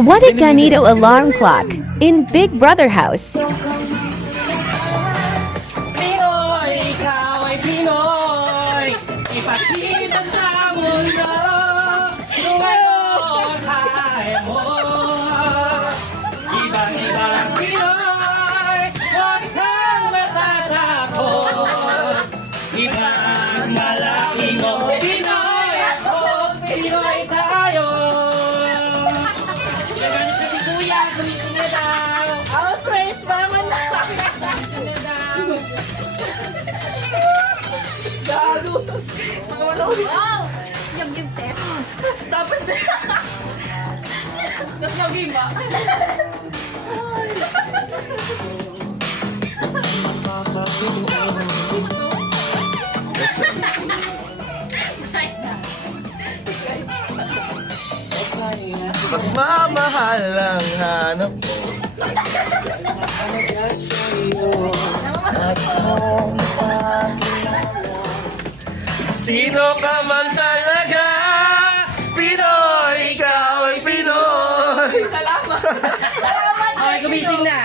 What a ganito alarm clock in Big Brother house. Pinoy, ikaw ay Pinoy. Ipakita sa mundo kung ano kaya mo. Ibang-ibang Pinoy, huwag kang matatakot. Ibang malaking mo Pinoy, ako Pinoy tayo. Ganit na si Kuya, ganito na daw. House race naman na. Gago. Wow! Yung test. Tapos Tapos nag-iba. Pagmamahal ang hanap ko. Sino ka man talaga, Pinoy, ikaw ay Pinoy. Salamat. Okay, gumising na.